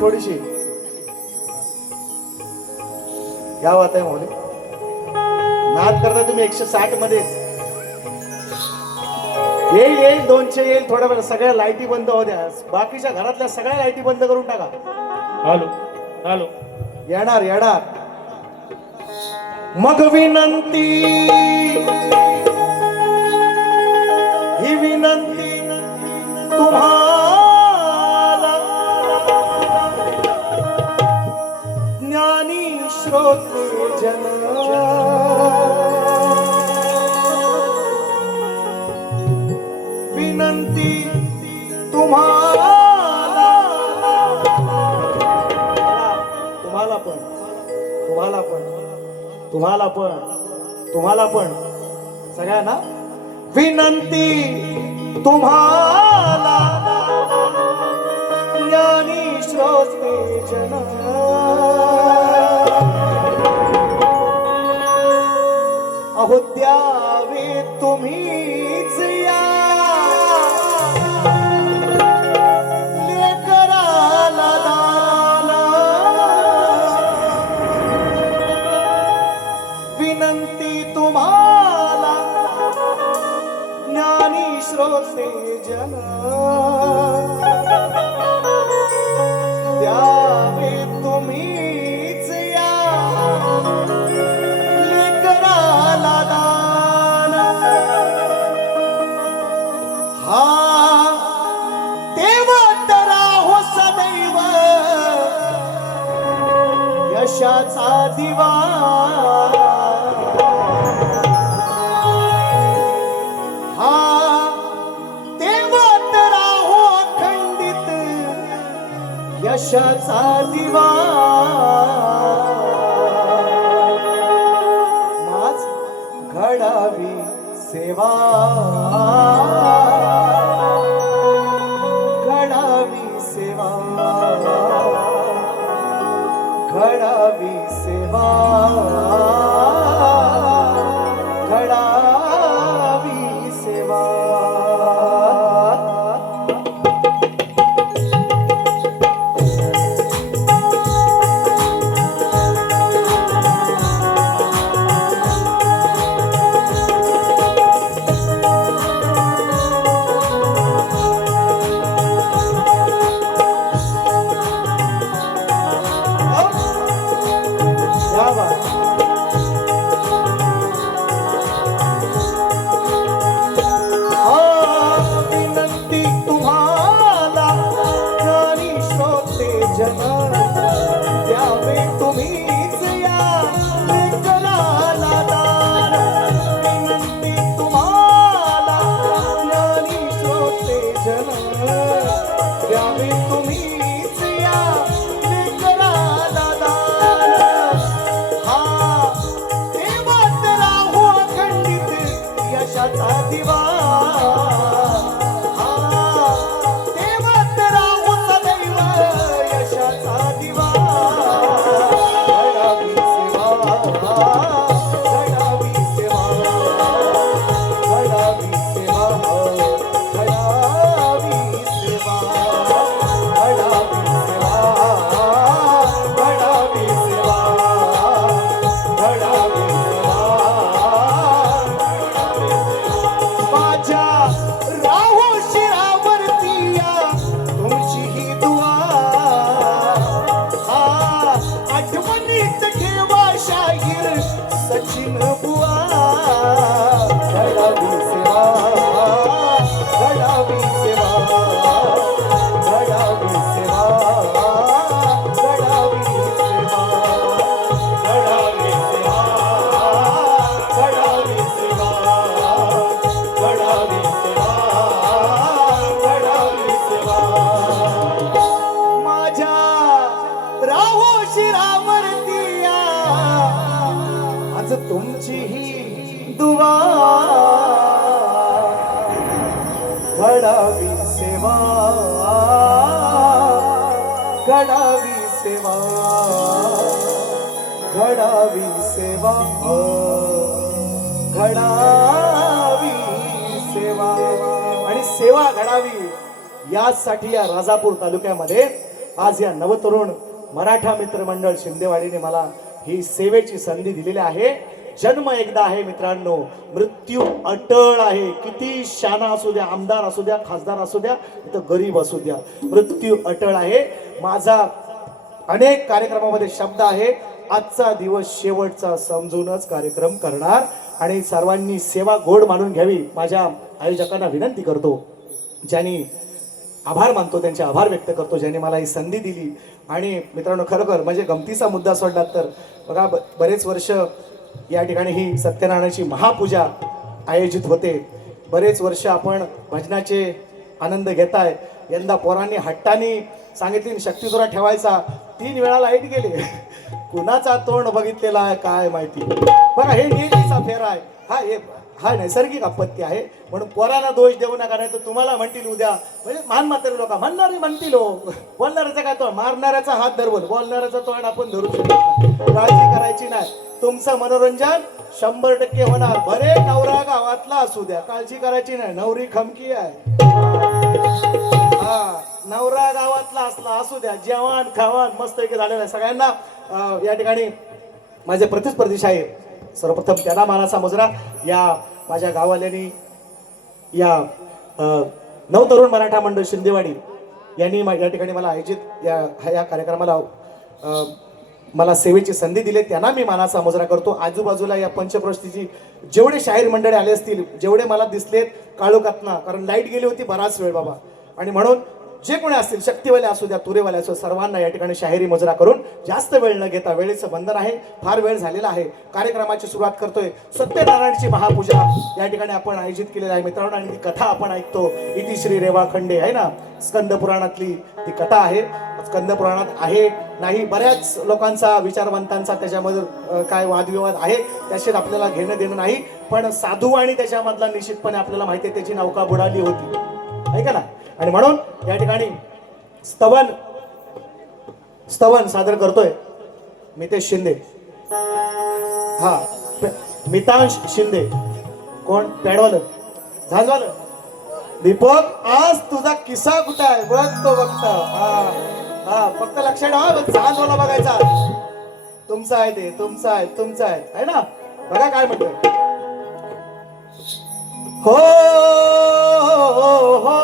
थोडीशी क्या बात आहे मोदी नाद करता तुम्ही 160 मध्ये येईल 200 येईल थोड्या वेळ सगळ्या लाईटी बंद होत्या बाकीच्या घरातल्या सगळ्या लाईटी बंद करून टाका हॅलो हॅलो येणार मग विनंती ही विनंती तुम्हाला ज्ञानी श्रोते जन विनंती तुम्हाला पण सगळ्यांना विनंती तुम्हाला ज्ञानी श्रोते जन अहो द्यावे तुम्हीच या लेकराला दान विनंती तुम्हाला ज्ञानी श्रोते जन द्यावे तुम्हीच या लेकराला दान हा देवा राहो सदैव यशाचा दिवा यशाचा दिवा माझ घडावी सेवा घडावी सेवा घडावी सेवा घडावी सेवा आठवणीत ठेवा शाहीर सचिन बुवा घडावी सेवा घडावी सेवा घडावी सेवा घडावी सेवा घडावी सेवा घडावी सेवा घडावी सेवा घडावी सेवा माझ्या राहो शिरावरती आज तुमची ही दुवा घडावी सेवा घडावी सेवा घडावी सेवा घडावी सेवा आणि सेवा घडावी यासाठी या राजापूर तालुक्यामध्ये आज या नवतरुण मराठा मित्रमंडळ शिंदेवाडीने मला ही सेवेची संधी दिलेली आहे. जन्म एकदा आहे मित्रांनो, मृत्यू अटळ आहे. किती शाना असू द्या, आमदार असू द्या, खासदार असू द्या, तर गरीब असू द्या, मृत्यू अटळ आहे. माझा अनेक कार्यक्रमामध्ये शब्द आहे, आजचा दिवस शेवटचा समजूनच कार्यक्रम करणार आणि सर्वांनी सेवा गोड मानून घ्यावी. माझ्या आयोजकांना विनंती करतो, ज्यांनी आभार मानतो, त्यांचे आभार व्यक्त करतो, ज्यांनी मला ही संधी दिली. आणि मित्रांनो, खरोखर म्हणजे गमतीचा मुद्दा सोडला तर बघा, बरेच वर्ष या ठिकाणी ही सत्यनारायणाची महापूजा आयोजित होते. बरेच वर्ष आपण भजनाचे आनंद घेताय. यंदा पोरांनी हट्टाने सांगितली शक्तीसुरा ठेवायचा, 3 वेळा लाईट गेले. कुणाचा तोंड बघितलेला आहे काय माहिती. बघा, हे नियतीचा फेरा आहे. हा नैसर्गिक आपत्ती आहे, म्हणून पोरांना दोष देऊ नका. नाही तर तुम्हाला म्हणतील उद्या, म्हणजे मान म्हातारे लोक म्हणणारे म्हणतील, बोलणाऱ्याचा काय तोंड, मारणाऱ्याचा हात धरवल, बोलणाऱ्याचा तोंड आपण धरू शकतो. काळजी करायची नाही. तुमचं मनोरंजन 100% होणार. भले नवरा गावातला असू द्या, काळजी करायची नाही. नवरी खमकी आहे. हा, नवरा गावातला असला असू द्या, जेवण खावण मस्त झालेलं आहे. सगळ्यांना या ठिकाणी माझे प्रतिस्पर्धी शाहीर, सर्वप्रथम त्यांना मानाचा मुजरा. या माझ्या गाववाल्यांनी, या नवतरुण मराठा मंडळ शिंदेवाडी यांनी या ठिकाणी मला आयोजित या कार्यक्रमाला मला सेवेची संधी दिली, त्यांना मी मानाचा मुजरा करतो. आजूबाजूला या पंचक्रोशीची जेवढे शाहीर मंडळी आले असतील, जेवढे मला दिसलेत काळोखातनं, कारण लाईट गेली होती बराच वेळ बाबा, आणि म्हणून जे कोणी असतील, शक्तीवाले असू द्या, तुरेवाले असू, सर्वांना या ठिकाणी शाहिरी मुजरा करून जास्त वेळ न घेता, वेळेचं बंधन आहे, फार वेळ झालेला आहे, कार्यक्रमाची सुरुवात करतोय. सत्यनारायणची महापूजा या ठिकाणी आपण आयोजित केलेली आहे मित्रांनो. आणि ती कथा आपण ऐकतो, इति श्री रेवाखंडे आहे ना, स्कंद पुराणातली ती कथा आहे. स्कंद पुराणात आहे नाही, बऱ्याच लोकांचा, विचारवंतांचा त्याच्यामध्ये काय वादविवाद आहे, त्याशी आपल्याला घेणं देणं नाही. पण साधू आणि त्याच्यामधला निश्चितपणे आपल्याला माहिती आहे, त्याची नौका बुडाली होती, आहे का ना. आणि म्हणून या ठिकाणी स्तवन सादर करतोय मितेश शिंदे. हा, मितांश शिंदे. कोण? पॅडवालं, झांजवालं. दीपक, आज तुझा किस्सा कुठं आहे बघतो बघता. हा, फक्त लक्षात ठेवा, झांजवाला बघायचा. तुमचा आहे ते, तुमचा आहे, तुमचा आहे ना. बघा काय म्हणतोय. हो हो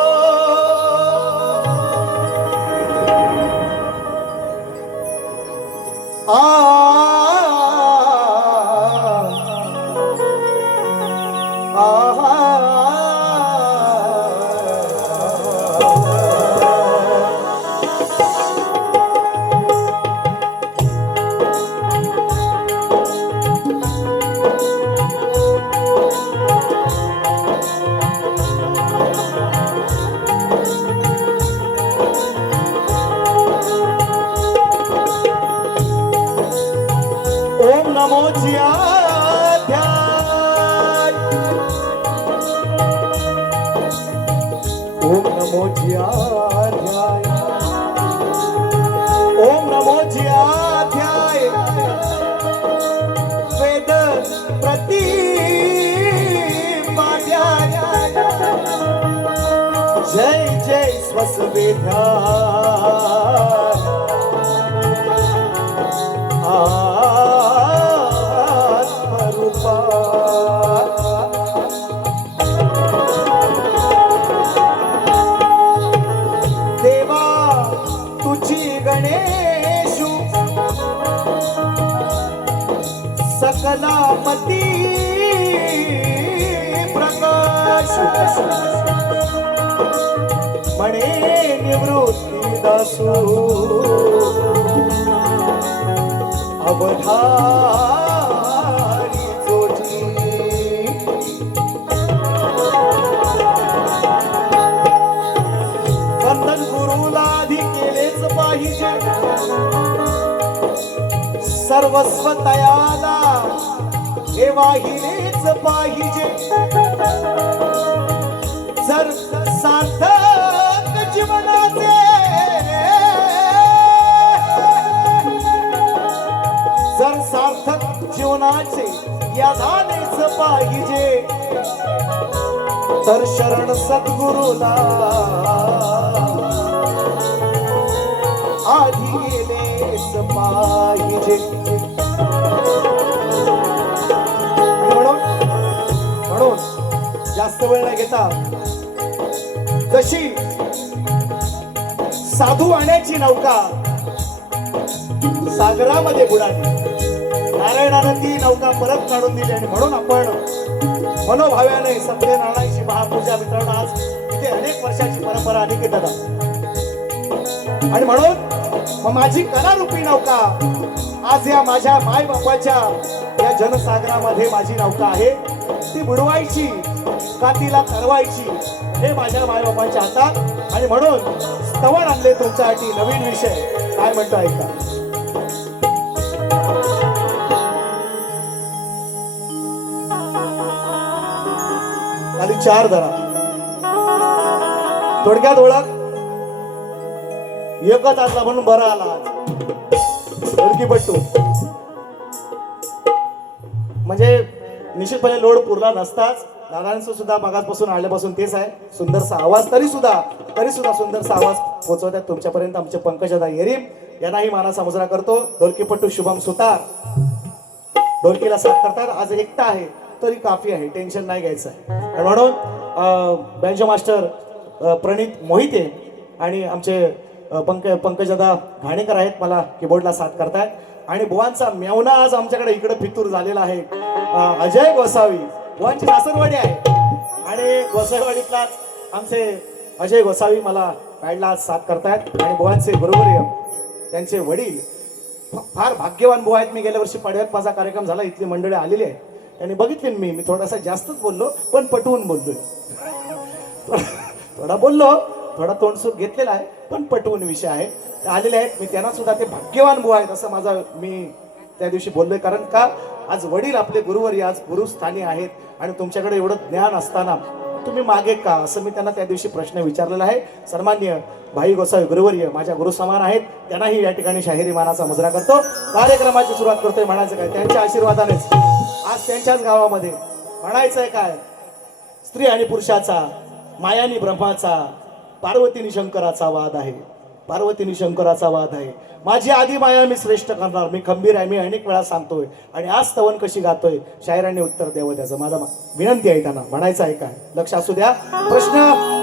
नमो ज्याध्याय, ओम नमो ज्याध्याय, ओम नमो ज्याध्याय. वेद प्रति जय जय स्वसवेद्या. देवा तुझी गणेशु कलापती प्रकाश म्हणे निवृत्ती दासू अवधारी जोजी वंदन गुरुला आधी केलेच पाहिजे सर्वस्व तयाला हे वाहिलेच पाहिजे जर सार्थक जीवनाचे जर सार्थक जीवनाचे या झालेच पाहिजे तर शरण सद्गुरुला आधी गेलेच पाहिजे म्हणून जास्त वेळ न घेता जशी साधू आण्याची नौका सागरामध्ये बुडाली नारायणानं ती नौका परत काढून दिली आणि म्हणून आपण मनोभाव्याने सत्यनारायणाची महापूजा मित्रांनो आज इथे अनेक वर्षाची परंपरा अनेक दादा आणि म्हणून मग माझी कलारूपी नौका आज या माझ्या माय बापाच्या या जनसागरामध्ये माझी नौका आहे ती बुडवायची का तिला तरवायची हे माझ्या माय बापांच्या हातात आणि म्हणून स्तवन आणले तुमच्यासाठी नवीन विषय काय म्हणतो ऐका खाली 4 धरा थोडक्यात ओळख एकच असला म्हणून बरा आला पट्टू म्हणजे निश्चितपणे लोड पुरला नसताच दादांचं सुद्धा मागासपासून आल्यापासून तेच आहे सुंदरसा आवाज तरी सुद्धा सुंदरसा आवाज पोहोचवतात तुमच्यापर्यंत आमचे पंकजदा येरीम यांनाही मानाचा मुजरा करतो ढोलकीपट्टू शुभम सुतार ढोलकीला साथ करतात आज एकटा आहे तरी काफी आहे टेन्शन नाही घ्यायचं आहे म्हणून बँजो मास्टर प्रणित मोहिते आणि आमचे पंकजदा घाणेकर आहेत मला कीबोर्डला साथ करतायत आणि बुवांचा मेवना आज आमच्याकडे इकडे फितूर झालेला आहे अजय गोसावी बुवांची सासरवाडी आहे आणि गोसावीवाडीतलाच आमचे अजय गोसावी मला पॅडला साथ करतायत आणि बुवांचे बरोबर त्यांचे वडील फार भाग्यवान बुवा आहेत मी गेल्या वर्षी पाडव्यात माझा कार्यक्रम झाला इथली मंडळी आलेली आहे त्यांनी बघितले मी थोडासा जास्तच बोललो पण पटवून बोललोय थोडा बोललो थोडा तोंडसूक घेतलेला आहे पण पटवून विषय आहे ते आलेले आहेत मी त्यांना सुद्धा ते भाग्यवान बुवा आहेत असं माझा मी त्या दिवशी बोललोय कारण का आज वडील आपले गुरुवर्य आज गुरुस्थानी आहेत आणि तुमच्याकडे एवढं ज्ञान असताना तुम्ही मागे का असं मी त्यांना त्या दिवशी प्रश्न विचारलेला आहे सन्मान्य भाई गोसावी गुरुवर्य माझ्या गुरु समान आहेत त्यांनाही या ठिकाणी शाहिरी मानाचा मुजरा करतो कार्यक्रमाची सुरुवात करतोय म्हणायचं काय त्यांच्या आशीर्वादानेच आज त्यांच्याच गावामध्ये म्हणायचंय काय स्त्री आणि पुरुषाचा मायानी ब्रह्माचा पार्वतीनी शंकराचा वाद आहे माझी आधी माया मी श्रेष्ठ करणार मी खंबीर आहे मी अनेक वेळा सांगतोय आणि आज स्तवन कशी गातोय शायरांनी उत्तर द्यावं त्याचं माझा विनंती आहे त्यांना म्हणायचं आहे काय लक्ष असू द्या प्रश्न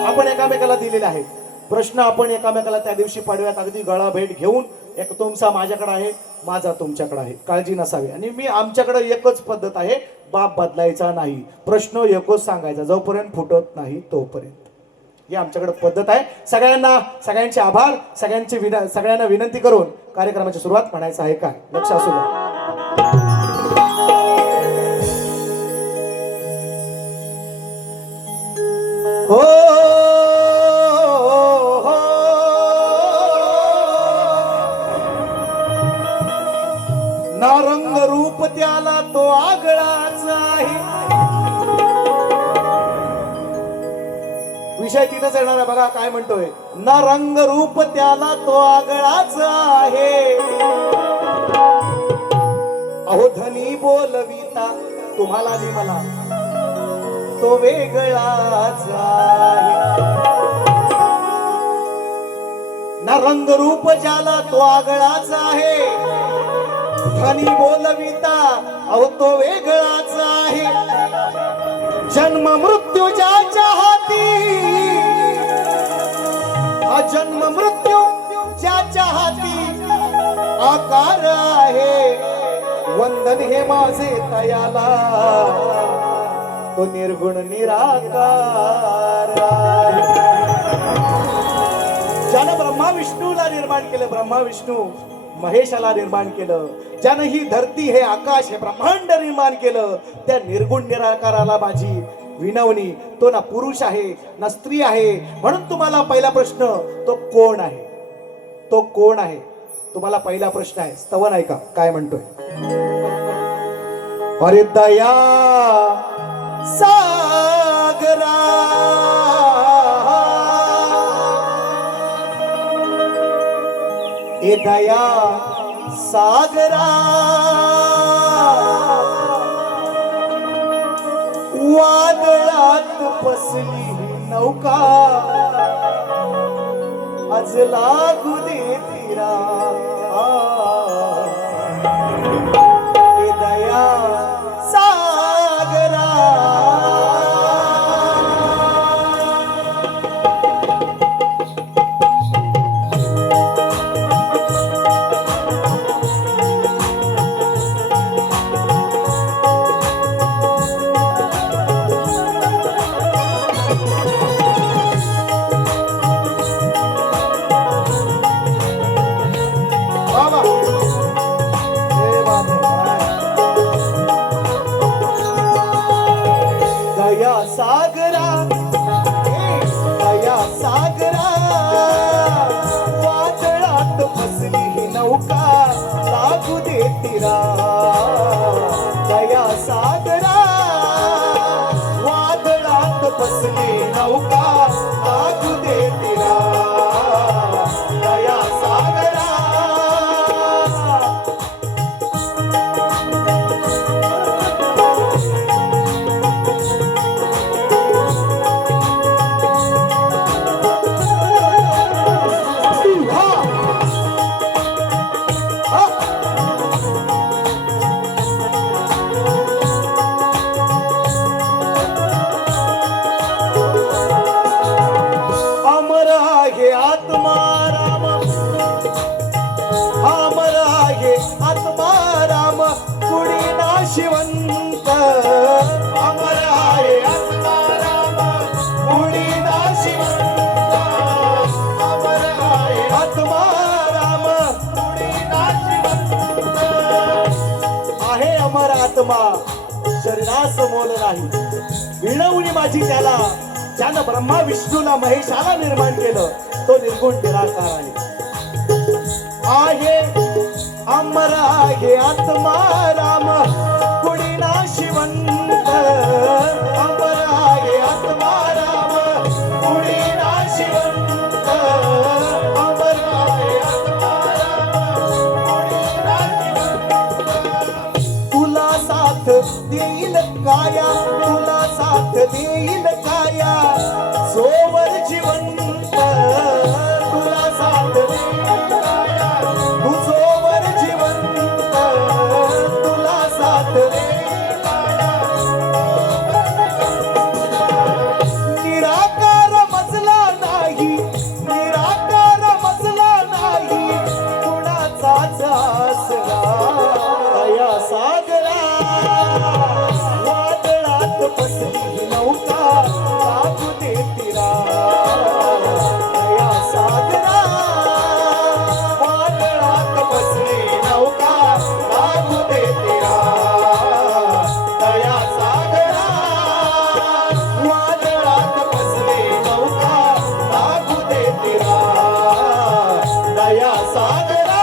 आपण एकामेकाला दिलेले आहेत प्रश्न आपण एकामेकाला त्या दिवशी पाडव्यात अगदी गळा भेट घेऊन एक तुमचा माझ्याकडे आहे माझा तुमच्याकडे आहे काळजी नसावी आणि मी आमच्याकडे एकच पद्धत आहे बाप बदलायचा नाही प्रश्न एकच सांगायचा जोपर्यंत फुटत नाही तोपर्यंत ही आमच्याकडे पद्धत आहे सगळ्यांचे आभार सगळ्यांना विनंती करून कार्यक्रमाची सुरुवात म्हणायचं आहे काय लक्ष असू द्या हो ना रंग रूप त्याला तो आगळाचा आहे विषय तिथंच येणार आहे बघा काय म्हणतोय ना रंग रूप त्याला तो आगळाचा आहे अहो धनी बोलविता तुम्हाला आणि मला तो वेगळाच आहे ना रंग रूप ज्याला तो आगळाच आहे धनी बोलविता अहो तो वेगळाच आहे जन्म मृत्यू ज्याच्या हाती हा जन्म मृत्यू ज्याच्या हाती आकार आहे वंदन हे माझे तयाला तो निर्गुण निराकार ज्यानं ब्रह्मा विष्णूला निर्माण केलं, ब्रह्मा विष्णू महेशाला निर्माण केलं, ज्यानं ही धरती हे आकाश हे ब्रह्मांड निर्माण केलं, त्या निर्गुण निराकाराला माझी विनवणी. तो ना पुरुष आहे ना स्त्री आहे. म्हणून तुम्हाला पहिला प्रश्न, तो कोण आहे? तो कोण आहे? तुम्हाला पहिला प्रश्न आहे. स्तवन ऐका काय म्हणतोय. अरे दया सागरा ए दया सागरा वादळात फसली नौका आज लागू दे तिरा. ए दया सागरा दया सागरा दया सागरा वादळात फसली ही नौका लागू दे तिरा. दया सागरा वादळात फसली नौका लागू दे तिरा. दया सागरा अमर आहे आत्मा राम, अमर आहे आत्मा राम कुणी नाशिवंत. अमर आहे आत्मा राम कुणी नाशिवंत. अमर आहे आत्मा राम कुणी नाशिवंत. आहे अमर आत्मा शरीरास मोल नाही. विनवणी माझी त्याला ज्यानं ब्रह्मा विष्णूला महेशाला निर्माण केलं, तो निर्गुण निराकार आहे. अमर आहे आत्मा राम कुणी नाशिवंत. अमर आहे आत्मा राम कुणी नाशिवंत. अमर आहे आत्मा राम कुणी नाशिवंत. तुला साथ देईल काया, तुला साथ देईल काया सोवर जिवंत. तुला साथ देईल काया तू सोवर जिवंत. तुला साथ देईल काया. निराकार मजला नाही, निराकार मजला नाही कुणाचाच आसरा. दया सागरा वादळात फसली नौका लागू दे तिरा. दया सागरा वादळात फसली नौका लागू दे तिरा. दया सागरा वादळात फसली नौका लागू दे तिरा. दया सागरा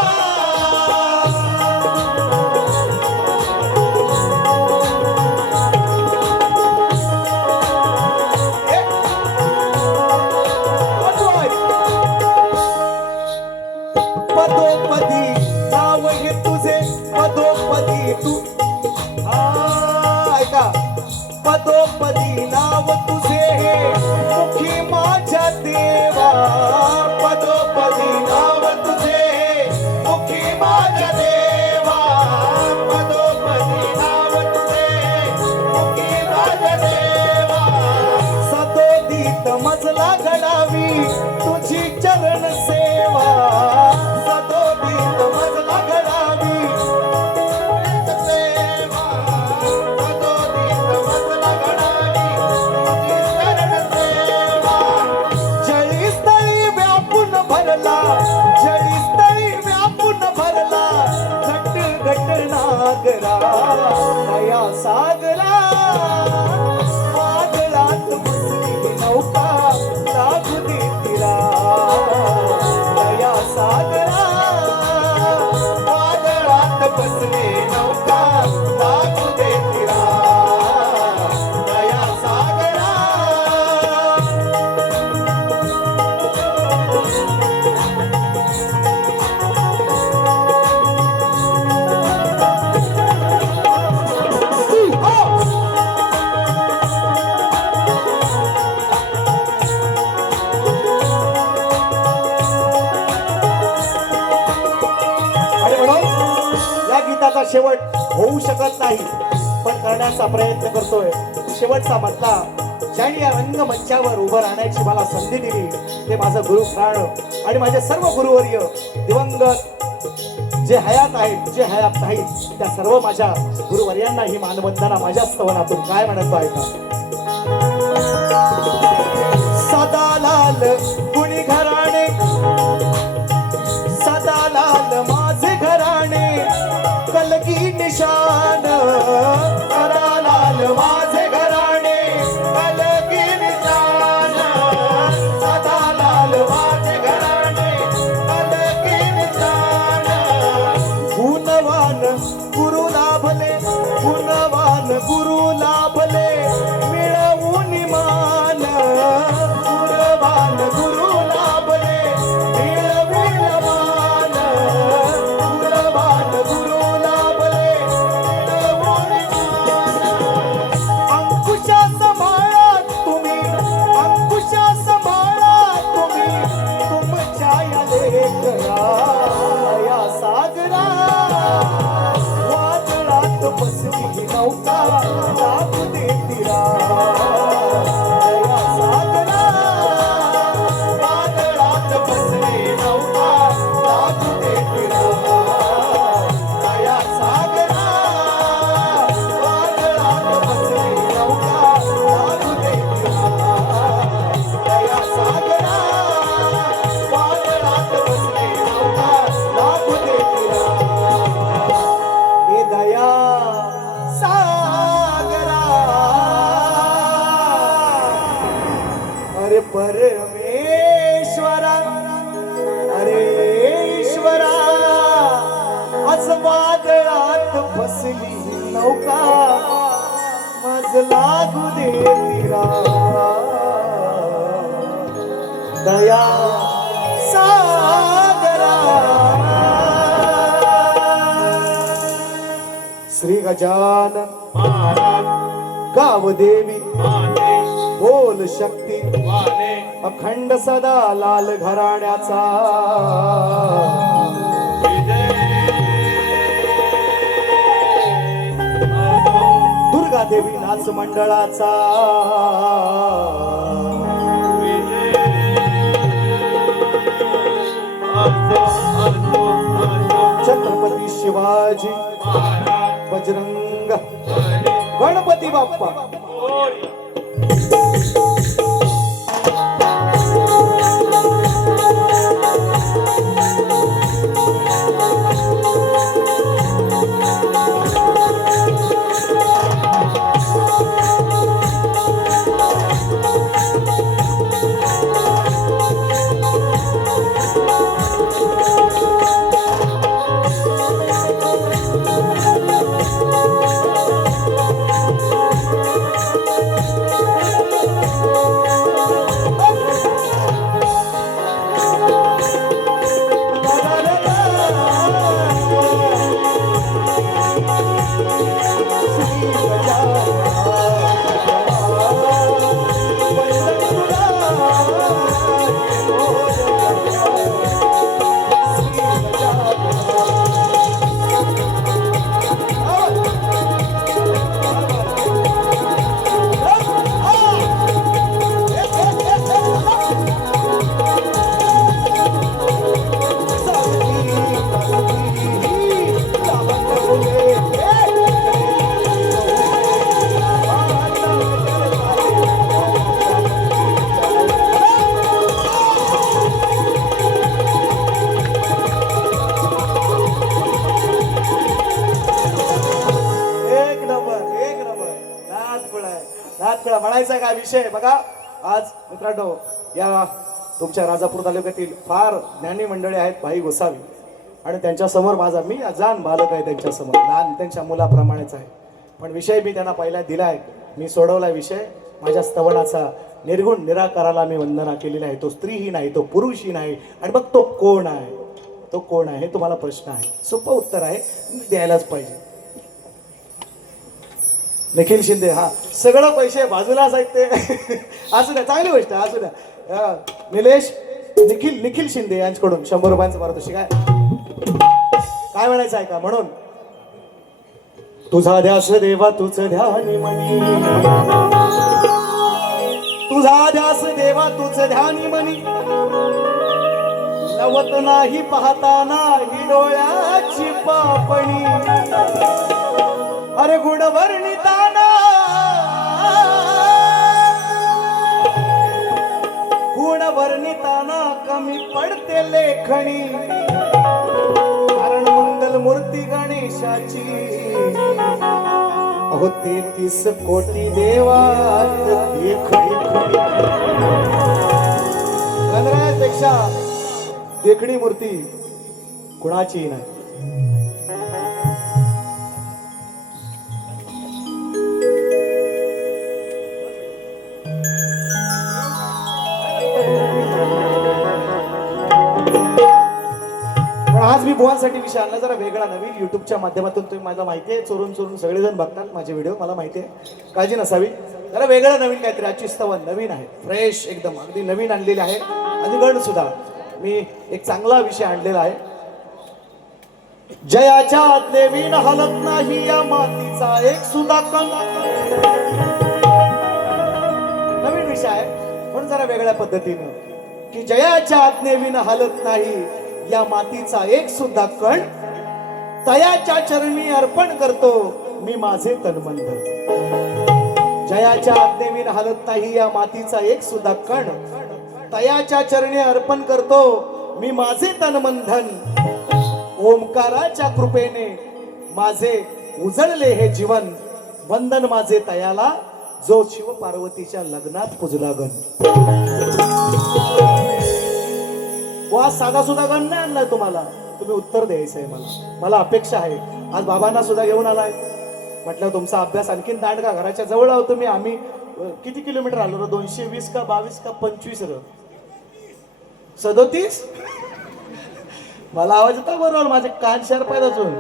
पदोपदी नाव हे तुझे, पदोपदी तू ऐका. पदोपदी नाव तुझे हे मुखी माझ्या देवा. पदोपदी नाव तुझे मुखी माझ्या देवा. पदोपदी नाव तुझे मुखी माझ्या देवा. सदोदित मजला घडावी तुझी चरण सेवा. सदोदित मजला घडावी सागरा दया सागरा वादळात बसली नौका लागू दे तिला दया सागरा वादळात बसली नौका लागू दे तिला दया सागरा आणि म्हणून या गीताचा शेवट होऊ शकत नाही पण करण्याचा प्रयत्न करतोय शेवटचा मधला ज्यांनी या रंगमंचावर उभं राहण्याची मला संधी दिली ते माझं गुरु प्राण आणि माझे सर्व गुरुवर्य दिवंगत जे हयात आहेत जे हयात नाहीत त्या सर्व माझ्या गुरुवर्यांना ही मानवंदना माझ्या स्तवनातून काय म्हणतो ऐका सदा लाल कुणी घराणे सदा लाल माझे घराणे कलगी निशान सदा लाल माझे घराणे कलगी निशान सदा लाल माझे घराणे कलगी निशान गुणवान गुरु लाभले गुणवान गुरु लाभले मिळवून मान गुणवान गुरु लाभले मिळवून मान गुणवान गुरु लाभले मिळवून मान अंकुशा सांभाळा तुम्ही अंकुशा सांभाळा तुम्ही तुमच्या या लेकरा या सागरा वादळात बसली नौका लागू दे तिला या सागरा वादळात बसली नौका लागू दे तिला या सागरा वादळात बसली नौका लागू दे तिला या सागरा वादळात बसली नौका लागू दे तिला हे दया सागरा अरे परमेश्वरा अरे ईश्वरा आज वादळात फसली नौका माझ लागू दे तिला दया सागरा श्री गजानन महाराज गावदेवी माने बोल शक्ती माने अखंड सदा लाल घराण्याचा दुर्गा देवी नाच मंडळाचा छत्रपती शिवाजी बजरंग गणपती बाप्पा कळायचा का विषय बघा. आज मित्रांनो या तुमच्या राजापूर तालुक्यातील फार ज्ञानी मंडळी आहेत भाई गोसावी, आणि त्यांच्या समोर माझा मी अजान बालक आहे, त्यांच्या समोर लहान त्यांच्या मुलाप्रमाणेच आहे. पण विषय मी त्यांना पहिला दिला आहे, मी सोडवला विषय. माझ्या स्तवनाचा निर्गुण निराकाराला मी वंदना केलेली आहे. तो स्त्रीही नाही, तो पुरुषही नाही, आणि मग तो कोण आहे, तो कोण आहे, तुम्हाला प्रश्न आहे. सोपं उत्तर आहे, द्यायलाच पाहिजे. निखिल शिंदे, हा सगळं पैसे बाजूलाच आहेत ते असू द्या, चांगली गोष्ट आहे, असू द्या. निलेश निखिल शिंदे यांच्याकडून 100 रुपयांचं पारितोषिक आहे. काय म्हणायचं आहे का, म्हणून तुझा ध्यास देवा तुझं ध्यानी मनी, तुझा ध्यास देवा तुझं ध्यानी मनी, लवत नाही पाहताना ही डोळ्याची पापणी, अरे गुणवर्णिताना गुणवर्णिताना कमी पडते लेखणी, कारण मंगल मूर्ती गणेशाची अहो 33 कोटी देवात गणरायापेक्षा देखणी मूर्ती कुणाची नाही. आज मी बुवांसाठी विषय आणला जरा वेगळा नवीन. युट्यूबच्या माध्यमातून तुम्ही मला माहिती आहे, चोरून सगळेजण बघतात माझे व्हिडिओ, मला माहिती आहे, काळजी नसावी. जरा वेगळं नवीन काहीतरी. आजची स्तवन नवीन आहे, फ्रेश एकदम अगदी नवीन आणलेले आहे. आणि गण सुद्धा मी एक चांगला विषय आणलेला आहे. जयाच्या देवीन हलत नाही या मातीचा एक सुद्धा कण. नवीन विषय आहे म्हणून जरा वेगळ्या पद्धतीनं की जयाच्या आज्ञेविन हलत नाही या मातीचा एक सुद्धा कण, तयाच्या चरणी अर्पण करतो मी माझे तनमंध. जयाच्या आज्ञेविन हलत नाही या मातीचा एक सुद्धा कण, तयाच्या चरणी अर्पण करतो मी माझे तनमंधन. ओंकाराच्या कृपेने माझे उजळले हे जीवन, वंदन माझे तयाला जो शिव पार्वतीच्या लग्नात पुजला गण. वा साधा सुद्धा गण नाही आणलाय तुम्हाला, तुम्ही उत्तर द्यायचं आहे मला. मला अपेक्षा आहे आज बाबांना सुद्धा घेऊन आलाय, म्हटलं तुमचा अभ्यास आणखीन दांड का, घराच्या जवळ आहोत तुम्ही. आम्ही किती किलोमीटर आलो रे, 220 का 22 का 25 र 37. मला आवाज येतो बरोबर, माझे कान शार्प आहेत अजून.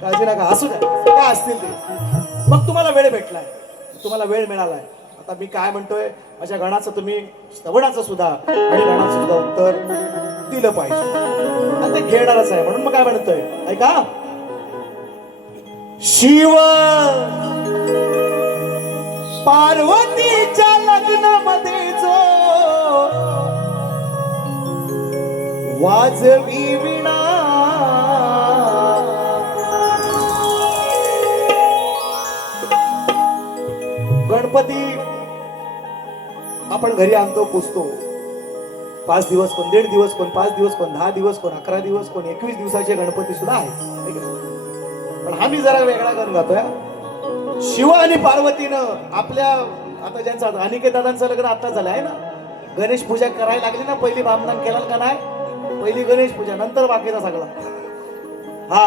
काळजी नका, असू द्या काय असतील ते. मग तुम्हाला वेळ भेटलाय, तुम्हाला वेळ मिळालाय. आता मी काय म्हणतोय, माझ्या गणाचं तुम्ही स्तवनाचं सुद्धा आणि गणाचं सुद्धा उत्तर दिलं पाहिजे, आणि ते घेणारच आहे. म्हणून मग काय म्हणतोय ऐका. शिव पार्वतीच्या लग्नामध्ये जो वाजवी विणा, गणपती आपण घरी आणतो, पुजतो. 5 दिवस, कोण 1.5 दिवस, कोण 5 दिवस, कोण 10 दिवस, कोण 11 दिवस, कोण 21 दिवसाचे गणपती सुद्धा आहेत. पण आम्ही जरा वेगळा गाणं गातोय. शिव आणि पार्वतीनं आपल्या, आता ज्यांचं अनिकेत दादांचं लग्न आता झालं आहे ना, गणेश पूजा करायला लागली ना, पहिली बामदान केला का नाही, पहिली गणेश पूजा, नंतर बाकीचा सगळा. हा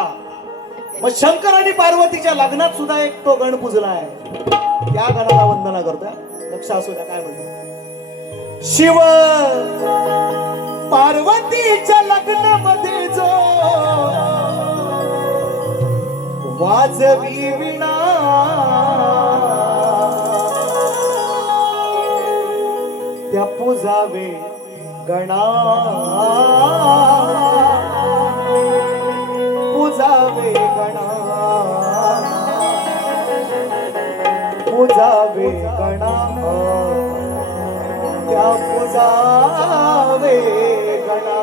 मग शंकर आणि पार्वतीच्या लग्नात सुद्धा एक तो गण पूजला आहे, त्या गणाला वंदना करतोय. लक्ष असू द्या काय म्हणतो. शिव पार्वतीच्या लग्नामध्ये जो वाजवी विणा, त्या पूजावे गणा, पूजावे गणा, पूजावे गणा, त्या पूजावे गणा.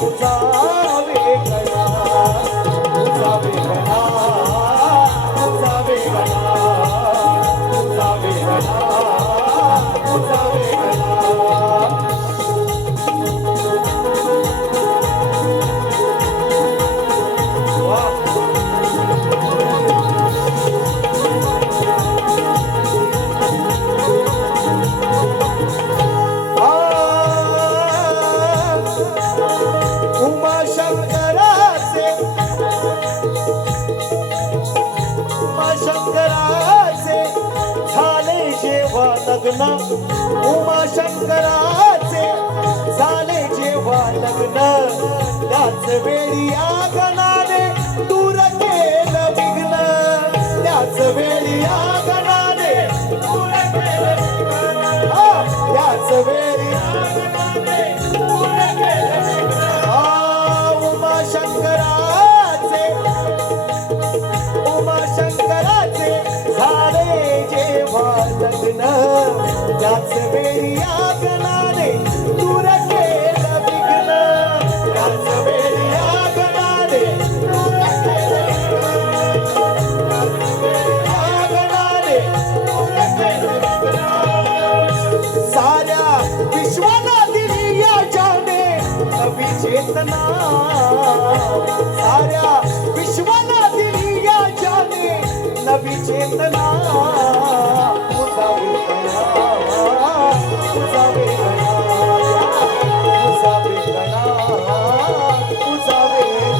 तुझा वेगळा, तुझा वेगळा, तुझा वेगळा, तुझा वेगळा, तुझा वेगळा. उमाशंकराचे झाले जेव्हा लग्न, उमाशंकराचे झाले जेव्हा लग्न, त्याच वेळी या गणाने दूर केलं विघ्न, त्याच वेळी या गणाने दूर केलं विघ्न, त्याच वेळी या गणाने दूर केलं विघ्न. उमाशंकराचे, उमाशंकराचे झाले जेव्हा लग्न, त्याच वेळी या गणाने दूर केलं विघ्न, त्याच वेळी या गणाने दूर केलं विघ्न, त्याच वेळी या गणाने दूर केलं विघ्न. साऱ्या विश्वाला दिली या जाने नवी चेतना, साऱ्या विश्वाला दिली या जाने नवी चेतना. तुझा वेगळा, तुझा वेगळा, तुझा वेगळा, तुझा वेगळा,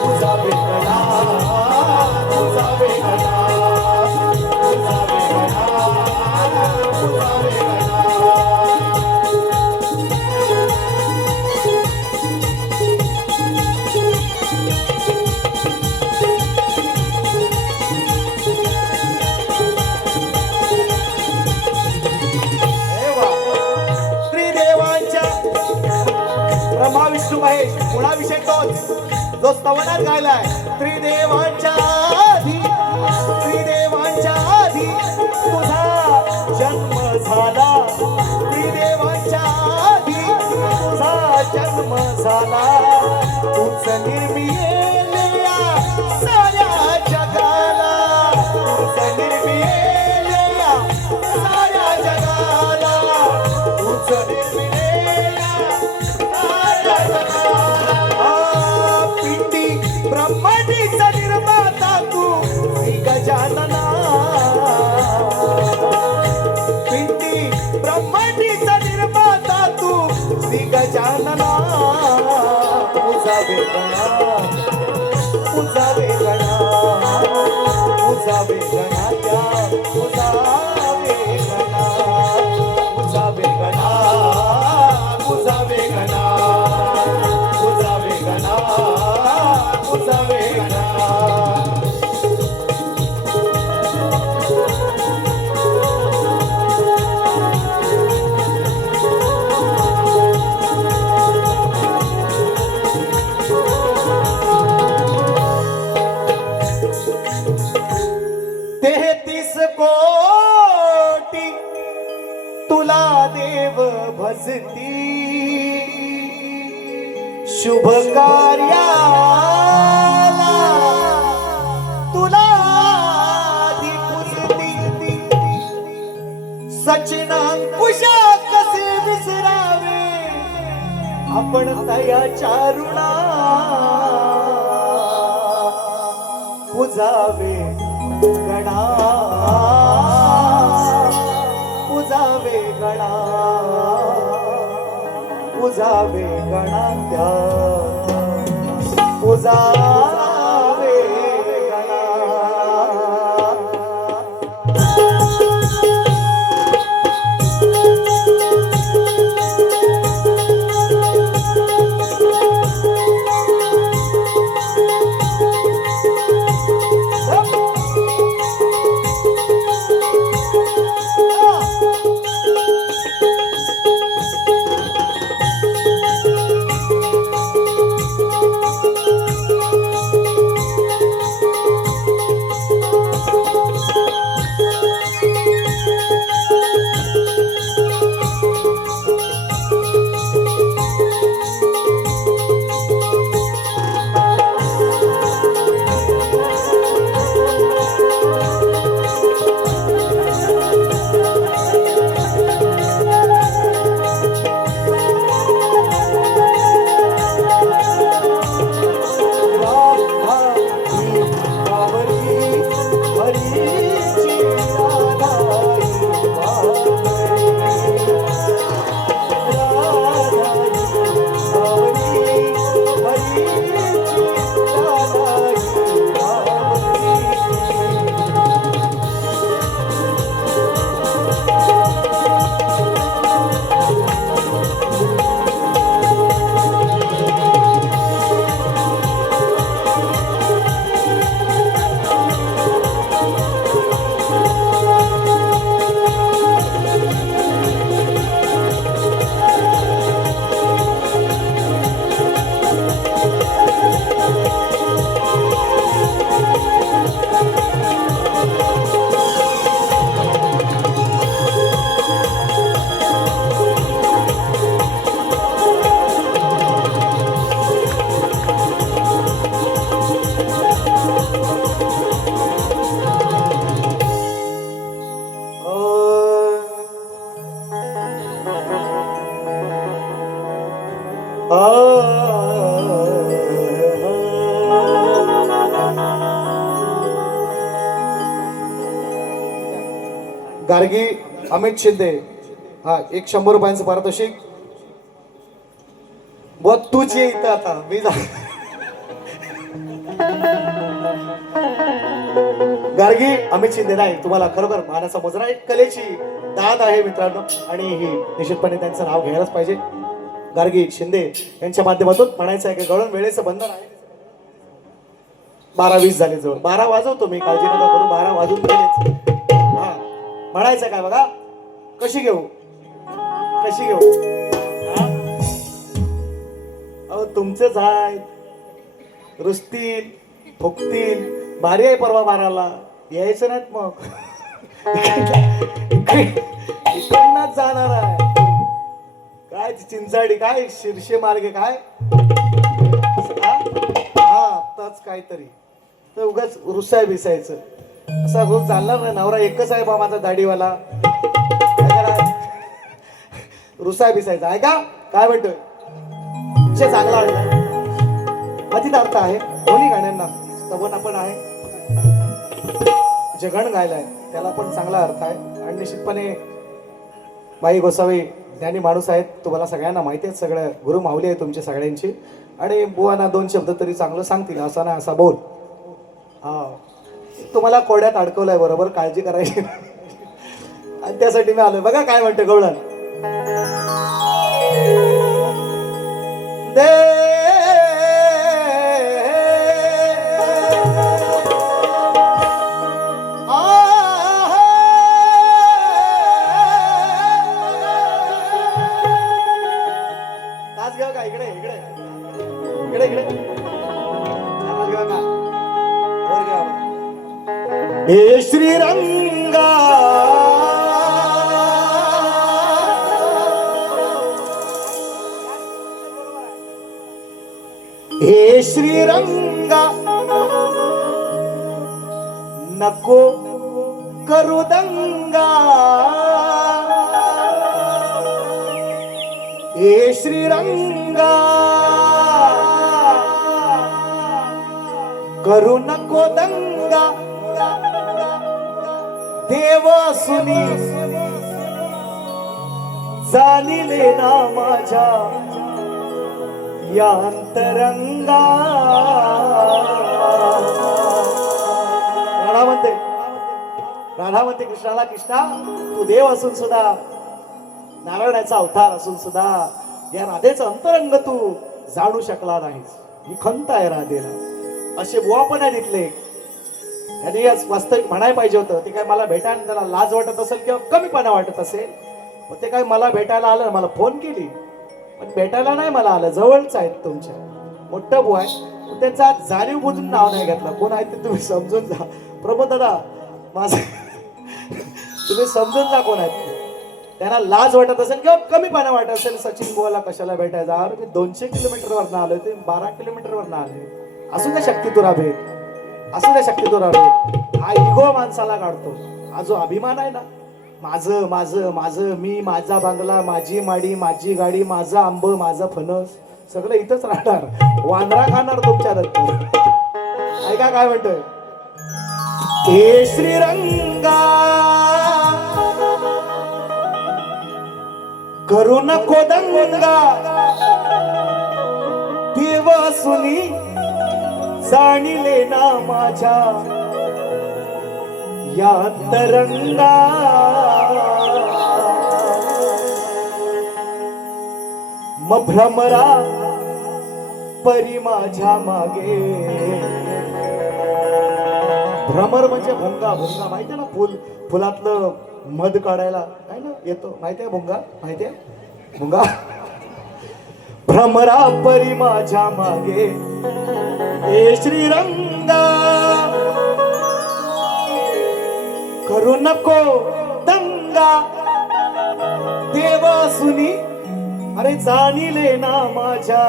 तुझा वेगळा, तुझा वेगळा, तुझा वेगळा, तुझा वेगळा. ब्रह्मा विष्णू महेश मुळाविषयी तोच जो स्तवनात गायलाय. त्रिदेवांच्या आधी, त्रिदेवांच्या आधी तुझा जन्म झाला, त्रिदेवांच्या आधी तुझा जन्म झाला. तूच निर्मिलेल्या साऱ्या जगाला, तूच निर्मिलेल्या साऱ्या जगाला, तूच निर्मिलेल्या पिंडी ब्रह्मांडीचा निर्माता तू श्री गजानना, पिंडी ब्रह्मांडीचा निर्माता तू श्री गजानना. तुझा वेगळा, तुझा वेगळा, तुझा वेगळा, तुझा वेगळा, तुझा वेगळा, तुझा वेगळा, तुझा वेगळा, तुझा वेगळा. तेहतीस कोटी तुला देव भजती, शुभ कार्याला तुला आधी पूजती. सचिन अंकुशा कसे विसरावे आपण तया चारुणा, पूजावे गणा, पूजावे गणा, पूजावे गणा, त्या पूजावे गणा. गार्गी अमित शिंदे, हा, एक 100 रुपयांचं पारितोषिक. व तूच ये इथं आता, मी जा. गार्गी अमित शिंदे नाही, तुम्हाला खरोखर मानाचा मुजरा, एक कलेची दाद आहे मित्रांनो, आणि ही निश्चितपणे त्यांचं नाव घ्यायलाच पाहिजे. गार्गी शिंदे यांच्या माध्यमातून म्हणायचं आहे की गळून वेळेचं बंधन आहे. 12:20 झाले, जवळ 12 वाजवतो मी, काळजी नका करू, 12 वाजून गेलेच. हा, म्हणायचं काय बघा, कशी घेऊ कशी घेऊ. अहो तुमचेच आहेत, रुसतील फुकतील, भारी आहे परवा 12ला यायचं नाहीत मग. इकडनंच जाणार आहे काय, चिंचाडी काय, शिरशे मार्गे काय, हा आत्ताच काहीतरी, तर उगाच रुसाय बिसायचं असा रोज चालणार नाही. नवरा एकच आहे बा माझा दाढीवाला, काय करा, रुसाय बिसायचा आहे का, काय म्हणतोय विषय चांगला वाटला, अतिथ अर्थ आहे दोन्ही गाण्यांना, स्तवन पण आहे, जगण गायलाय त्याला पण चांगला अर्थ आहे. आणि निश्चितपणे बाई गोसावी ज्ञानी माणूस आहेत, तुम्हाला सगळ्यांना माहिती आहे, सगळं गुरु माऊली आहे तुमची सगळ्यांची, आणि बुवांना 2 शब्द तरी चांगलं सांगतील, असा ना असा बोल. हा, तुम्हाला कोड्यात अडकवलंय बरोबर, काळजी करायची आणि त्यासाठी मी आलोय. बघा काय म्हणते गवळण, दे तास घेऊ का, इकडे इकडे इकडे इकडे घेऊ का, वर घ्या. हे श्रीरंगा हे श्रीरंगा नको करू दंगा, हे श्रीरंगा करू नको दंगा, देव सुनी जाणिले ना माझ्या या अंतरंगा. राधा म्हणते कृष्णाला, कृष्णा तू देव असून सुद्धा, नारायणाचा अवतार असून सुद्धा या राधेचं अंतरंग तू जाणू शकला नाहीस, ही खंत आहे राधेला. असे बुवा पण आहे तिथले, यांनी आज वास्तविक म्हणायला पाहिजे होतं. ते काय मला भेटायला त्याला लाज वाटत असेल किंवा कमीपणा वाटत असेल, ते काय मला भेटायला आलं, मला फोन केली, पण भेटायला नाही मला आलं. जवळच आहेत तुमच्या, मोठं बुवा आहे, त्यांचा जाणीव बुजून नाव नाही घेतलं. कोण आहे ते तुम्ही समजून जा. प्रमोद दादा माझं तुम्ही समजून जा कोण आहेत. त्यांना लाज वाटत असेल किंवा कमीपणा वाटत असेल, सचिन बुवाला कशाला भेटायचा, अरे मी 200 किलोमीटरवरनं आलोय, ते 12 किलोमीटरवरनं आले. असू द्या शक्ती तुरा भेट, असू द्या शक्ती तुरा भेट. हा इगो माणसाला काढतो, हा जो अभिमान आहे ना, माझं माझं माझं, मी, माझा बांगला, माझी माडी, माझी गाडी, माझं आंब, माझं फणस, सगळं इथंच राहणार, वांद्रा खाणार तुमच्या दत्त. ऐका काय म्हणतोय, हे श्रीरंगा करू नको दंगा, देव सुनी जाणिले ना माझ्या या तरंगा. मग भ्रमरा परी माझ्या मागे, भ्रमर म्हणजे भुंगा. भुंगा माहितीये ना, फुलातलं मध काढायला काय ना येतो, माहितीये भुंगा, माहितीये भुंगा. भ्रमरा परी माझ्या मागे, हे श्रीरंगा करू नको दंगा, देव सुनी अरे जाणिले ना माझ्या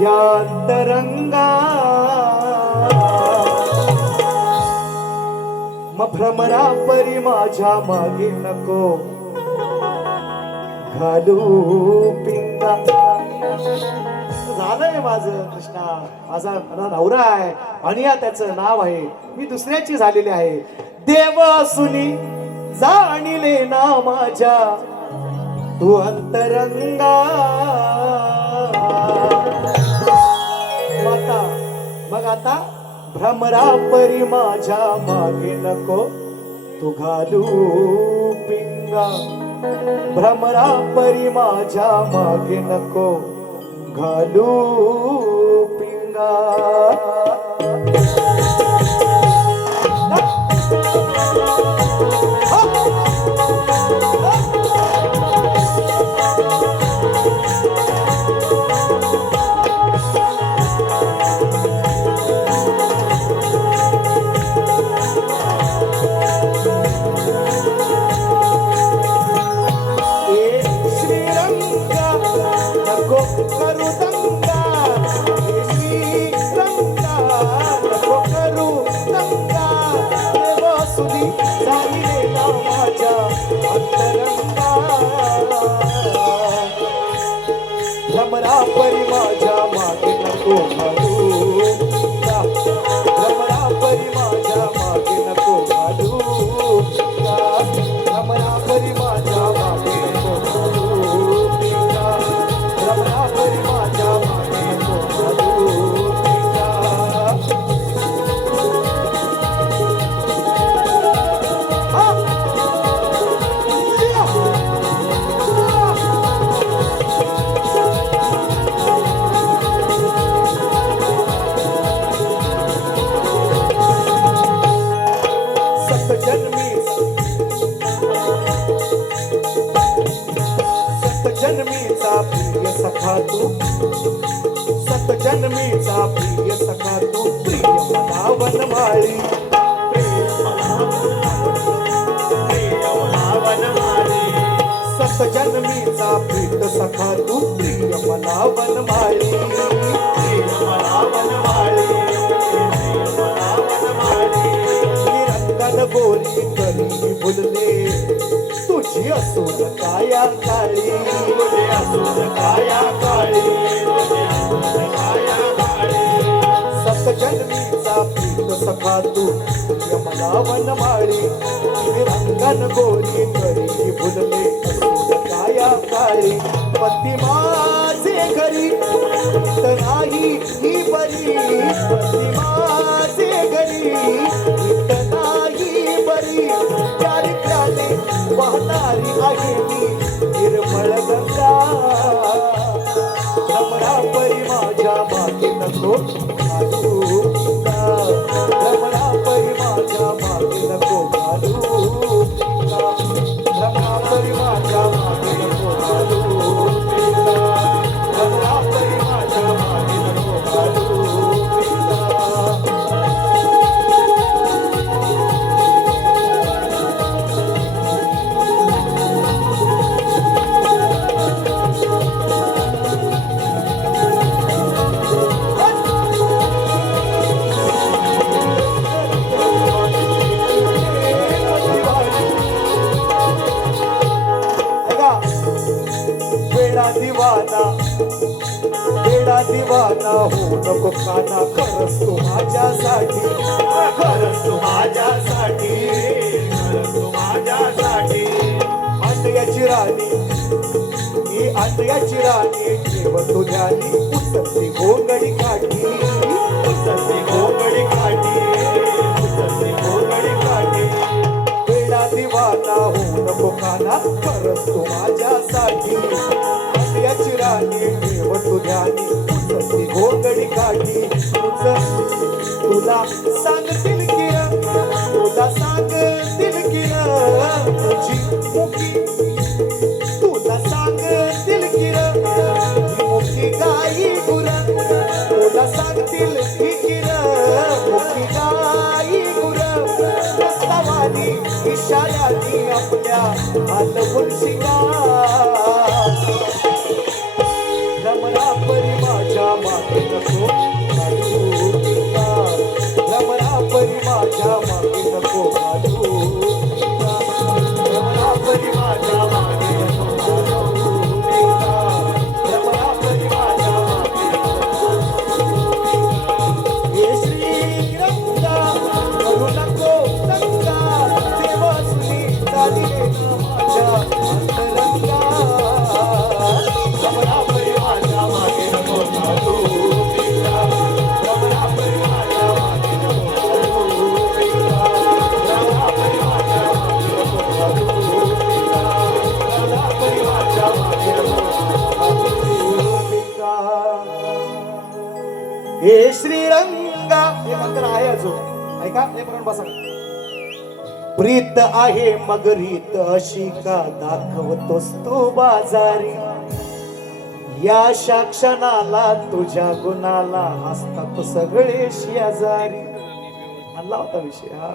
या तरंगा. मग भ्रमरा परी माझ्या मागे नको घालू पिंगा. झालंय माझं कृष्णा, माझा नवरा आहे आणि या त्याचं नाव आहे, मी दुसऱ्याची झालेली आहे. देव सुनी जाणिले ना माझ्या तू अंतरंगा. मग आता भ्रमरा परी माझ्या मागे नको तू घालू पिंगा. भ्रमरा परी माझ्या मागे नको घालू पिंगा. करू दंगा श्रीरंगा नको करू दंगा. देवसुनी जाणिलेला माझ्या अंतरंगा. भ्रमरा परी माझ्या मागे नको घालू. भ्रमरा परी माझ्या मागे नको घालू. भ्रमरा परी माझ्या मागे नको घालू. भ्रमरा परी माझ्या मागे नको घालू. सतजन्मीचा प्रिय सखा तू. सतजन्मीचा प्रिय सखा तू. प्रिय मला वनमाळी. सतजन्मीचा प्रीत सखा तू. प्रिय मला वनमाळी. निरंजन गोरी करी भुलले तुझी असून काया काळी. सतजन्मीचा प्रीत सखा तू. यमला वनमाळी. निरंजन गोरी करी भुलले असून काया काळी. पती माझे घरी तर नाही ही बरी. पती माझे घरी तर नाही बरी. चारित्र्याने वाहणारी आहे मी निर्मळ गंगा. भ्रमरा परी माझ्या मागे नको घालू. भ्रमरा परी माझ्या मागे नको घालू. भ्रमरा परी माझ्या मागे नको घालू. भ्रमरा परी माझ्या मागे नको घालू. वेडा दिवाना हो नको काना. खरंच तू माझ्यासाठी. खरंच तू माझ्यासाठी. खरंच तू माझ्यासाठी. अंड्याची राणी ही अंड्याची राणी. ठेव तुझ्यानी उचलती घोंगडी काठी. उचलती घोंगडी काठी. उचलती घोंगडी काठी. वेडा दिवाना हो नको काना. खरंच तू माझ्यासाठी. अंड्याची राणी ठेव तुझ्यानी उचलती घोंगडी काठी. तुला सांगतील की तुला सांगतील की तुझी मुखी. तुला सांगतील की मुखी गाई गुर. तुला सांगतील की मुखी गाई गुर. प्रस्तावानी इशाऱ्यानी आपल्या हातवून शिंगार. भ्रमरा परी माझ्या मागे नको घालू. भ्रमरा परी माझ्या मागे नको घालू. भ्रमरा परी माझ्या मागे नको घालू. भ्रमरा परी हे श्रीरंगा हे मंत्र आहे अजून ऐका हे करून बसा. प्रीत आहे मग रीत अशी का दाखवतोस तू बाजारी, या क्षणाला तुझ्या गुणाला हसतात सगळे शेजारी. आणला होता विषय हा.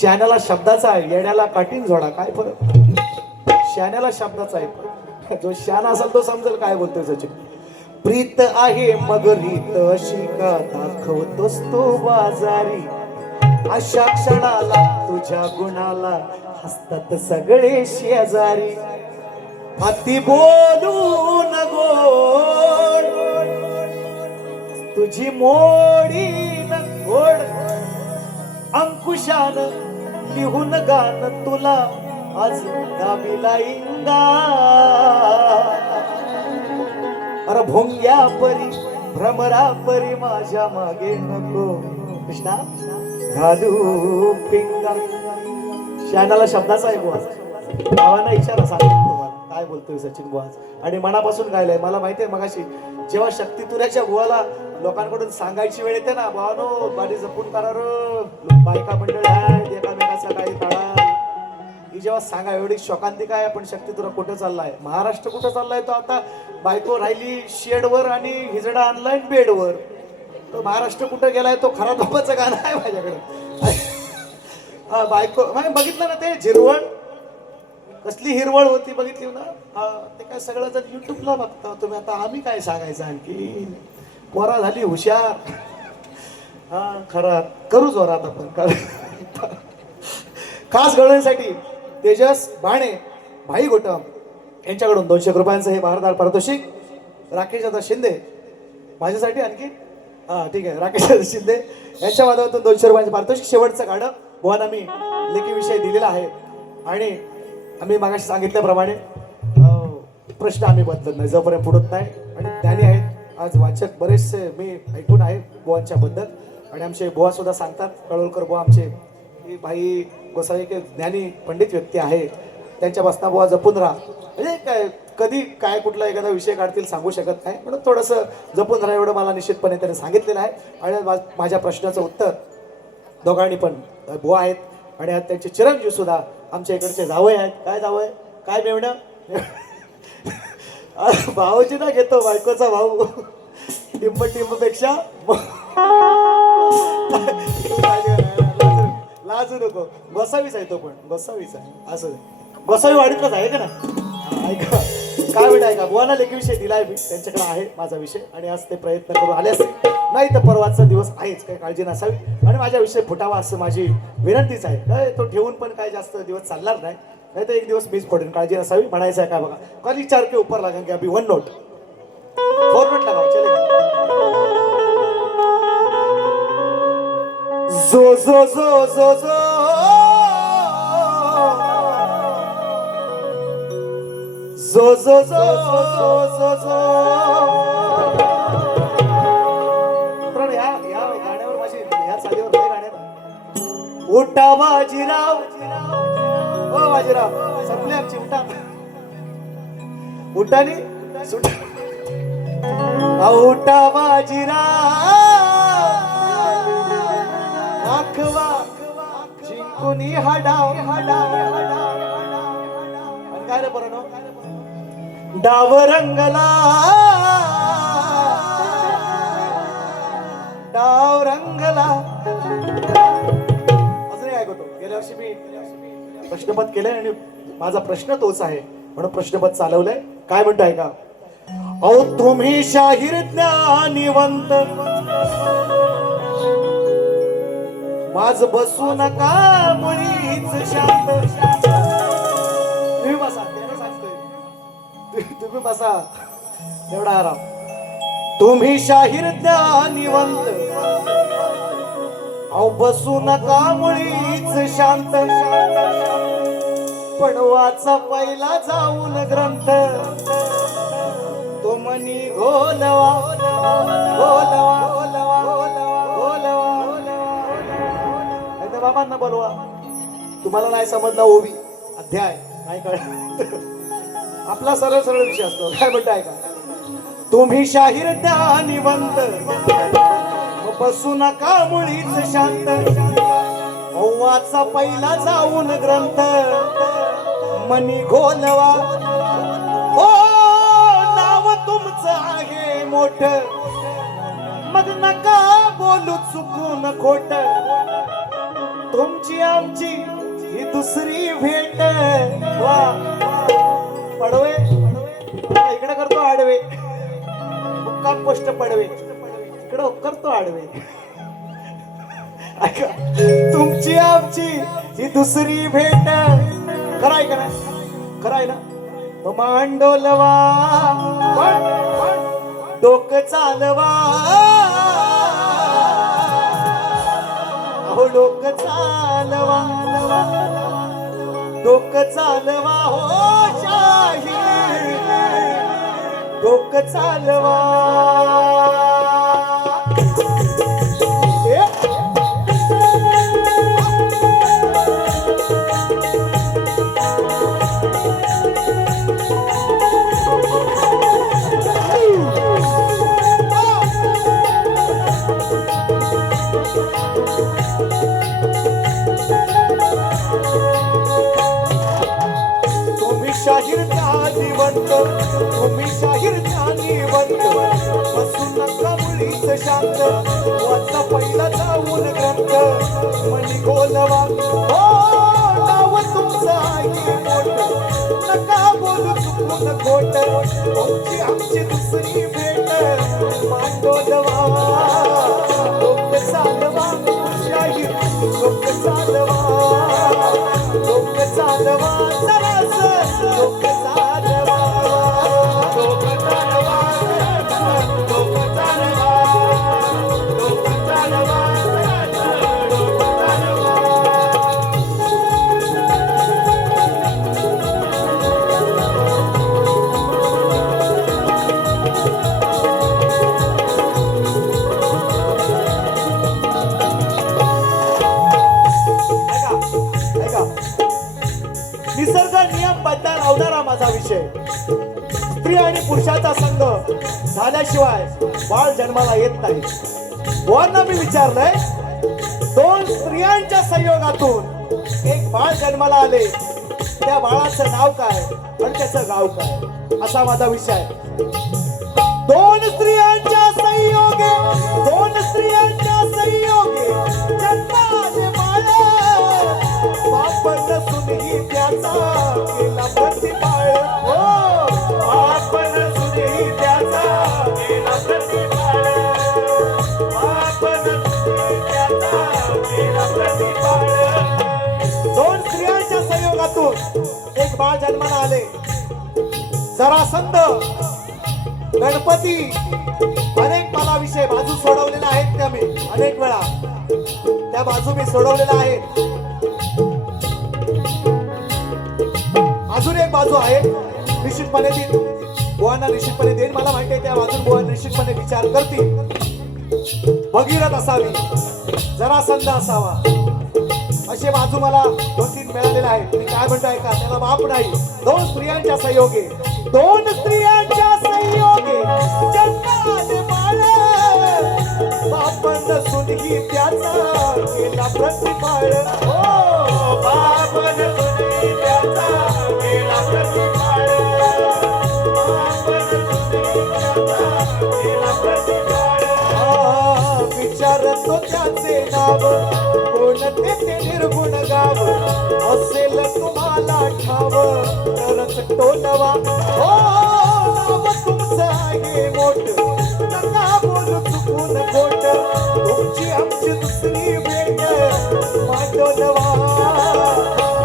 शहाण्याला शब्दाचा आहे, येण्याला काटीन झोडा. काय फरक? शहाण्याला शब्दाचा आहे, जो शहाणा असेल तो समजेल काय बोलतोय सचिन. प्रीत आहे मग रीत अशी का दाखवतोस तो बाजारी, अशा क्षणाला तुझ्या गुणाला हसतात सगळे शेजारी. अति बोलून गोड तुझी मोडीन गोड, अंकुशान लिहून गान तुला आज गावीला इंगा. अरे भोंग्या परी भ्रमरा परी माझ्या मागे नको कृष्णा घालू पिंगा. शहाण्याला शब्दाचा आहे बुवा. भावांना इशारा सांगतो तुम्हाला काय बोलतोय सचिन बुवा. आणि मनापासून गायलंय. मला माहितीये मगाशी जेव्हा शक्ती तुऱ्याच्या बुवाला लोकांकडून सांगायची वेळ येते ना, भावानो बाडी जपून करा रे, बायका मंडळ आहेत एकामेकाचा काही काढा. ही जेव्हा सांगा एवढी शोकांतिका आहे. पण शक्ती तुरा कुठे चाललाय? महाराष्ट्र कुठे चाललाय? तो आता बायको राहिली शेडवर आणि हिजडा आणलाय बेडवर. तो महाराष्ट्र कुठे गेलाय? तो खरा बाबाचं गाणं आहे माझ्याकडे. हा बायको बघितलं ना ते झिरवळ कसली हिरवळ होती बघितली ना. हा ते काय सगळं जर युट्यूबला बघता तुम्ही. आता आम्ही काय सांगायचं आणखी. पोरा झाली हुशार. हा खरा करू जोरात आपण. खास गवळणीसाठी तेजस बाणे भाई गोटम यांच्याकडून 200 रुपयांचं हे भारदार पारितोषिक. राकेश दादा शिंदे माझ्यासाठी आणखी हा ठीक आहे. राकेश दादा शिंदे यांच्या माध्यमातून 200 रुपयांचं पारितोषिक. शेवटचं गाणं बुवांना मी लेखी विषय दिलेला आहे. आणि आम्ही मागाशी सांगितल्याप्रमाणे प्रश्न आम्ही बदलत नाही जोपर्यंत पुढत नाही. आणि ज्ञानी आहेत आज वाचक बरेचसे मी ऐकून आहे बुवांच्या बद्दल. आणि आमचे बुवा सुद्धा सांगतात कळवलकर बुवा आमचे की भाई गोसावी के ज्ञानी पंडित व्यक्ती आहे. त्यांच्या बसना बुवा जपून राहा. म्हणजे काय कधी काय कुठला एखादा विषय काढतील सांगू शकत नाही. म्हणून थोडंसं जपून राहा एवढं मला निश्चितपणे त्यांनी सांगितलेलं आहे. आणि माझ्या प्रश्नाचं उत्तर दोघांनी पण बुवा आहेत. आणि त्यांचे चिरंजीव सुद्धा आमच्या इकडचे जावई आहेत. काय जावई काय मेवणं भाऊची ना घेतो बायकोचा भाऊ टिंबपेक्षा लाजू नको. गोसावीच आहे तो पण गोसावीच आहे. असं गोसावी वाडीतलाच आहे का ना. ऐका काय म्हणत ऐका बुवाना लेखी विषय दिलाय मी त्यांच्याकडे आहे माझा विषय. आणि आज ते प्रयत्न करून आले असते नाही तर परवाचा दिवस आहेच काही काळजी नसावी. आणि माझा विषय फुटावा असं माझी विनंतीच आहे. काय तो ठेवून पण काय जास्त दिवस चालणार नाही. नाही तर एक दिवस मीच पडेन. काळजी नसावी म्हणायचं आहे. काय बघा कधी 4 के ऊपर लागेंगे अभी 1 नोट 4 नोट लगाओ चलेगा. जो जो जो जो जो जो जो जो जो जो या गाण्यावर माझी या चालीवर नाही गाण्यावर. उठा बाजीराव ओ बाजीराव संपले आमची. उठा उठानी सुटा उठा बाजीराव आखवा जिंकुनी हाडाव काय रे बरं डाव रंगला डाव रंगला. अजून काय करतो. गेल्या वर्षी मी प्रश्नपद केलंय आणि माझा प्रश्न तोच आहे म्हणून प्रश्नपद चालवलंय. काय म्हणताय का अहो तुम्ही शाहीर ज्ञानिवंत माझ बसू नका मुळीच शांत. तुम्ही बसा तुम्ही बसा एवढा आराम. तुम्ही शाहीर ज्ञानिवंत अहो बसू नका मुळीच शांत. पण वाचा पहिला जाऊन ग्रंथ तो मनी घोलवा घोलवा बाबांना बोलवा. तुम्हाला नाही समजला ओवी अध्याय नाही कळ आपला सरळ सरळ विषय असतो. काय म्हणताय का तुम्ही शाहीर त्या निवंत बसू नका मुळीच शांत वाचा पहिला जाऊन ग्रंथ मनी घोलवा हो नाव तुमचं आहे मोठ मग नका बोलू चुकून खोट तुमची आमची ही दुसरी भेट वा पडवे इकडे करतो आडवे मुक्काम पोस्ट पडवे इकडे करतो आडवे ऐका तुमची आमची ही दुसरी भेट खराय का नाही खराय ना मांडोलवा डोकं चालवा हो डोकं चालवा डोकं चालवा हो शाही डोकं चालवा शाहीर ज्ञानीवंत तुम्ही शाहीर ज्ञानीवंत बसू नका मुळीच शांत वाचा पहिला जाऊन ग्रंथ मनी गोलवा हो नाव तुमचं आहे मोठ नका बोलू चुकून खोट तुमची आमची दुसरी भेट मांडोलवा लोक चालवा शाहीर लोक चालवा लोक चालवा जरास लोक चालवा लोक चालवा लोक चालवा लोक चालवा लोक चालवा निसर्ग नियम बद्दल लावणारा माझा विषय स्त्री आणि पुरुषाचा संघ झाल्याशिवाय बाळ जन्माला येत नाही बुवांना मी विचारलंय दोन स्त्रियांच्या संयोगातून एक बाळ जन्माला आले त्या बाळाचं नाव काय आणि त्याचं गाव काय असा माझा विषय आहे दोन स्त्रियांच्या संयोगे जन्माले बाळ बाप नसूनही त्याचा केला प्रतिपाळ हो बाप नसूनही त्याचा केला प्रतिपाळ बाप नसूनही त्याचा केला प्रतिपाळ दोन स्त्रियांच्या संयोगातून एक बाळ जन्माला आले जरासंध गणपती अनेक मला विषय बाजू सोडवलेला आहेत त्या मी अनेक वेळा त्या बाजू मी सोडवलेल्या आहेत अजून एक बाजू आहे निश्चितपणे ती बुवांना निश्चितपणे देईन मला माहिती आहे त्या बाजून बुवा निश्चितपणे विचार करतील भगीरथ असावी जरासंध असावा असे बाजू मला 2-3 मिळालेले आहेत मी काय म्हणतोय का त्याला बाप नाही दोन स्त्रियांच्या संयोगे जन्माले बाळ बाप नसूनही त्याचा केला प्रतिपाळ हो बाप नसूनही त्याचा केला प्रतिपाळ बाप नसूनही त्याचा केला प्रतिपाळ विचारतो त्याचे नाव कोण ते निर्गुण गाव असेल तुम्हाला ठाव तरच टोलवा हो नाव तुमचं आहे मोठ नका बोलू चुकून खोट तुमची आमची दुसरी भेट मांडोलवा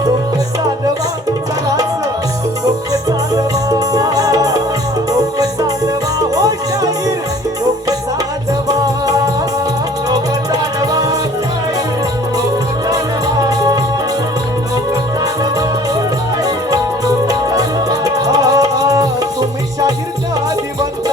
लोक चालवा जरास लोक चालवा हो शाहीर लोक चालवा लोक चालवा तुम्ही शाहीर ज्ञानीवंत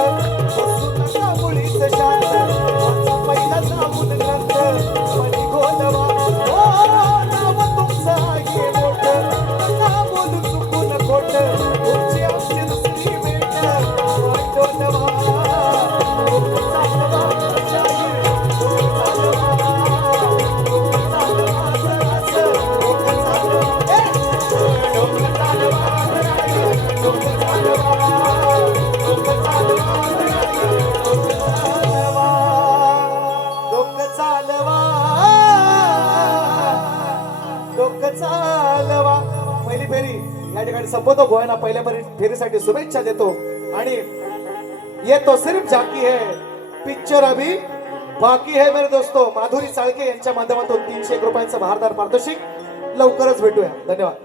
संपवतो गोयना पहिल्या फेरीसाठी शुभेच्छा देतो आणि ये तो सिर्फ झाकी है पिक्चर अभी बाकी है मेरे दोस्तो. माधुरी चाळके यांच्या माध्यमातून 301 रुपयांचं भारदार पारितोषिक. लवकरच भेटूया. धन्यवाद.